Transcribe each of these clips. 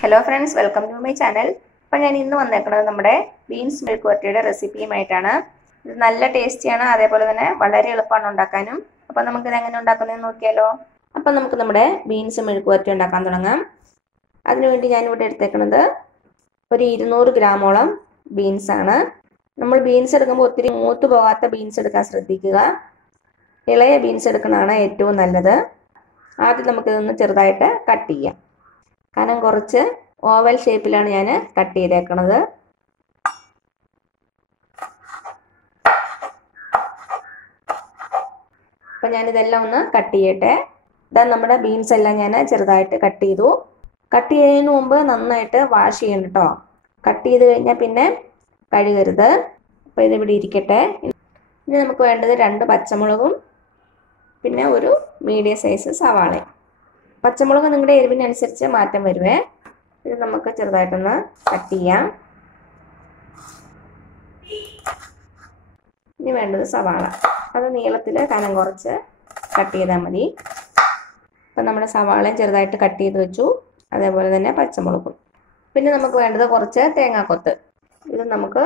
Hello friends, welcome to my channel. അപ്പോൾ ഞാൻ ഇന്ന് വന്നേക്കുന്നത് നമ്മുടെ ബീൻസ് മെഴുക്കുവരട്ടിയുടെ റെസിപ്പിയുമായിട്ടാണ്. ഇത് നല്ല ടേസ്റ്റിയാണ്, അതേപോലെ തന്നെ വളരെ എളുപ്പമാണ് ഉണ്ടാക്കാനും. അപ്പോൾ നമുക്ക് ഇത് എങ്ങനെ ഉണ്ടാക്കുന്നതെന്ന് നോക്കിയാലോ. അപ്പോൾ നമുക്ക് നമ്മുടെ ബീൻസ് മെഴുക്കുവരട്ടി ഉണ്ടാക്കാൻ തുടങ്ങാം. അതിനുവേണ്ടി ഞാൻ ഇവിടെ എടുത്തേക്കുന്നത് ഒരു 200 ഗ്രാമോളം ബീൻസ് ആണ്. നമ്മൾ ബീൻസ് എടുക്കുമ്പോൾ ഒത്തിരി മൂത്ത് പോകാത്ത ബീൻസ് എടുക്കാൻ ശ്രദ്ധിക്കുക. ഇളയ ബീൻസ് എടുക്കുന്നതാണ് ഏറ്റവും നല്ലത്. ആദ്യം നമുക്കിതൊന്ന് ചെറുതായിട്ട് കട്ട് ചെയ്യാം. കനം കുറച്ച് ഓവൽ ഷേപ്പിലാണ് ഞാൻ കട്ട് ചെയ്തേക്കുന്നത്. അപ്പം ഞാനിതെല്ലാം ഒന്ന് കട്ട് ചെയ്യട്ടെ. ഇതാ നമ്മുടെ ബീൻസ് എല്ലാം ഞാൻ ചെറുതായിട്ട് കട്ട് ചെയ്തു. കട്ട് ചെയ്യുന്നതിന് മുമ്പ് നന്നായിട്ട് വാഷ് ചെയ്യണം കേട്ടോ. കട്ട് ചെയ്ത് കഴിഞ്ഞാൽ പിന്നെ കഴുകരുത്. അപ്പോൾ ഇതിവിടെ ഇരിക്കട്ടെ. ഇനി നമുക്ക് വേണ്ടത് 2 പച്ചമുളകും പിന്നെ ഒരു മീഡിയം സൈസ് സവാളയും. പച്ചമുളക് നിങ്ങളുടെ എരിവിനനുസരിച്ച് മാറ്റം വരുവേ. ഇത് നമുക്ക് ചെറുതായിട്ടൊന്ന് കട്ട് ചെയ്യാം. ഇനി വേണ്ടത് സവാള. അത് നീളത്തിൽ കനം കുറച്ച് കട്ട് ചെയ്താൽ മതി. അപ്പം നമ്മുടെ സവാളയും ചെറുതായിട്ട് കട്ട് ചെയ്ത് വെച്ചു, അതേപോലെ തന്നെ പച്ചമുളകും. പിന്നെ നമുക്ക് വേണ്ടത് കുറച്ച് തേങ്ങാക്കൊത്ത്. ഇത് നമുക്ക്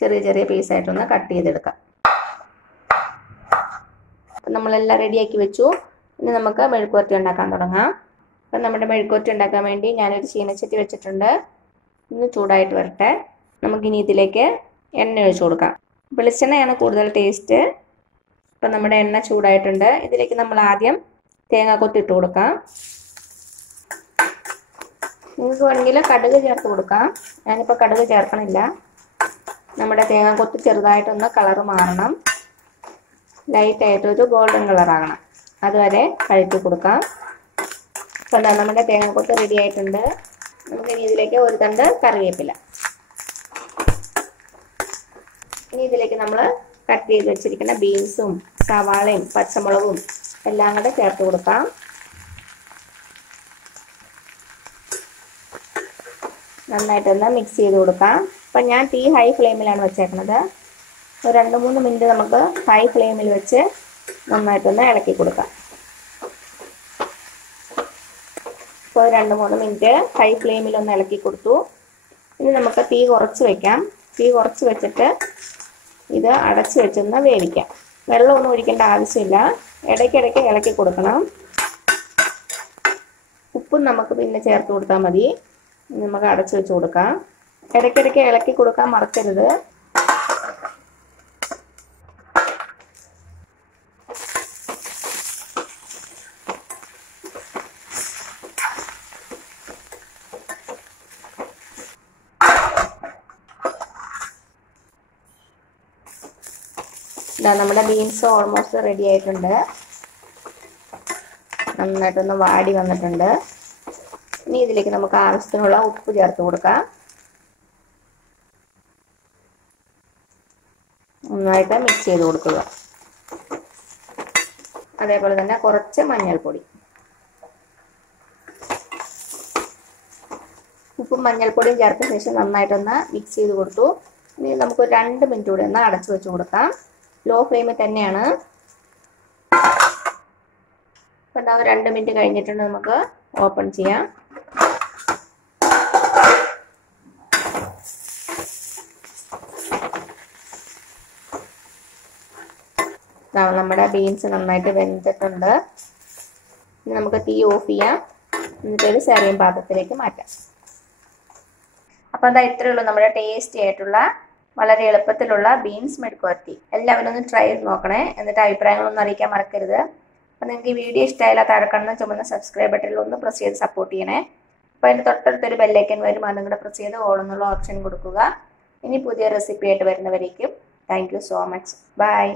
ചെറിയ ചെറിയ പീസായിട്ടൊന്ന് കട്ട് ചെയ്തെടുക്കാം. അപ്പം നമ്മളെല്ലാം റെഡിയാക്കി വെച്ചു. ഇനി നമുക്ക് മെഴുക്കുവരട്ടി ഉണ്ടാക്കാൻ തുടങ്ങാം. അപ്പം നമ്മുടെ മെഴുക്കുവരട്ടി ഉണ്ടാക്കാൻ വേണ്ടി ഞാനൊരു ചീനച്ചട്ടി വെച്ചിട്ടുണ്ട്. ഇന്ന് ചൂടായിട്ട് വരട്ടെ. നമുക്കിനി ഇതിലേക്ക് എണ്ണ ഒഴിച്ചു കൊടുക്കാം. വെളിച്ചെണ്ണയാണ് കൂടുതൽ ടേസ്റ്റ്. അപ്പം നമ്മുടെ എണ്ണ ചൂടായിട്ടുണ്ട്. ഇതിലേക്ക് നമ്മൾ ആദ്യം തേങ്ങാക്കൊത്ത് ഇട്ട് കൊടുക്കാം. നിങ്ങൾക്ക് വേണമെങ്കിൽ കടുക് ചേർത്ത് കൊടുക്കാം. ഞാനിപ്പോൾ കടുക് ചേർക്കണില്ല. നമ്മുടെ തേങ്ങാക്കൊത്ത് ചെറുതായിട്ടൊന്ന് കളറ് മാറണം. ലൈറ്റായിട്ടൊരു ഗോൾഡൻ കളറാകണം. അതുവരെ കഴുകി കൊടുക്കാം. അപ്പോൾ നമ്മുടെ തേങ്ങാക്കൊത്ത് റെഡി ആയിട്ടുണ്ട്. നമുക്ക് ഇനി ഇതിലേക്ക് ഒരു തണ്ട് കറിവേപ്പില. ഇനി ഇതിലേക്ക് നമ്മൾ കട്ട് ചെയ്ത് വെച്ചിരിക്കുന്ന ബീൻസും സവാളയും പച്ചമുളകും എല്ലാം കൂടെ ചേർത്ത് കൊടുക്കാം. നന്നായിട്ടൊന്ന് മിക്സ് ചെയ്ത് കൊടുക്കാം. അപ്പം ഞാൻ തീ ഹൈ ഫ്ലെയിമിലാണ് വെച്ചേക്കുന്നത്. ഒരു 2-3 മിനിറ്റ് നമുക്ക് ഹൈ ഫ്ലെയിമിൽ വെച്ച് നന്നായിട്ടൊന്ന് ഇളക്കി കൊടുക്കാം. ഇപ്പോൾ 2-3 മിനിറ്റ് ഹൈ ഫ്ലെയിമിൽ ഒന്ന് ഇളക്കി കൊടുത്തു. ഇനി നമുക്ക് തീ കുറച്ച് വയ്ക്കാം. തീ കുറച്ച് വെച്ചിട്ട് ഇത് അടച്ച് വെച്ചൊന്ന് വേവിക്കാം. വെള്ളമൊന്നും ഒഴിക്കേണ്ട ആവശ്യമില്ല. ഇടയ്ക്കിടയ്ക്ക് ഇളക്കി കൊടുക്കണം. ഉപ്പും നമുക്ക് പിന്നെ ചേർത്ത് കൊടുത്താൽ മതി. നമുക്ക് അടച്ച് വെച്ച് കൊടുക്കാം. ഇടയ്ക്കിടയ്ക്ക് ഇളക്കി കൊടുക്കാൻ മറക്കരുത്. നമ്മുടെ ബീൻസ് ഓൾമോസ്റ്റ് റെഡി ആയിട്ടുണ്ട്. നന്നായിട്ടൊന്ന് വാടി വന്നിട്ടുണ്ട്. ഇനി ഇതിലേക്ക് നമുക്ക് ആവശ്യത്തിനുള്ള ഉപ്പ് ചേർത്ത് കൊടുക്കാം. നന്നായിട്ട് മിക്സ് ചെയ്ത് കൊടുക്കുക. അതേപോലെ തന്നെ കുറച്ച് മഞ്ഞൾപ്പൊടി. ഉപ്പും മഞ്ഞൾപ്പൊടിയും ചേർത്ത ശേഷം നന്നായിട്ടൊന്ന് മിക്സ് ചെയ്ത് കൊടുത്തു. ഇനി നമുക്ക് 2 മിനിറ്റ് കൂടി ഒന്ന് അടച്ചു വെച്ച് കൊടുക്കാം. ലോ ഫ്ലെയിമിൽ തന്നെയാണ്. അപ്പം 2 മിനിറ്റ് കഴിഞ്ഞിട്ടുണ്ട്. നമുക്ക് ഓപ്പൺ ചെയ്യാം. നമ്മുടെ ബീൻസ് നന്നായിട്ട് വെന്തിട്ടുണ്ട്. ഇനി നമുക്ക് തീ ഓഫ് ചെയ്യാം. എന്നിട്ടൊരു സെർവിങ് പാത്രത്തിലേക്ക് മാറ്റാം. അപ്പം ഇത്രയേ ഉള്ളൂ നമ്മുടെ ടേസ്റ്റി ആയിട്ടുള്ള വളരെ എളുപ്പത്തിലുള്ള ബീൻസ് മെഴുക്കുവരട്ടി. എല്ലാവരും ഒന്ന് ട്രൈ ചെയ്ത് നോക്കണേ. എന്നിട്ട് അഭിപ്രായങ്ങളൊന്നും അറിയിക്കാൻ മറക്കരുത്. അപ്പം നിങ്ങൾക്ക് ഈ വീഡിയോ ഇഷ്ടമായാലും താഴെ കാണുന്ന ചുമന്ന സബ്സ്ക്രൈബ് ബട്ടണിൽ ഒന്ന് പ്രസ് ചെയ്ത് സപ്പോർട്ട് ചെയ്യണേ. അപ്പോൾ അതിന് തൊട്ടടുത്തൊരു ബെല്ലൈക്കൻ വരും. അതും കൂടെ പ്രസ് ചെയ്ത് ഓൾ എന്നുള്ള ഓപ്ഷൻ കൊടുക്കുക. ഇനി പുതിയ റെസിപ്പി ആയിട്ട് വരുന്നവരേക്കും thank you so much. By.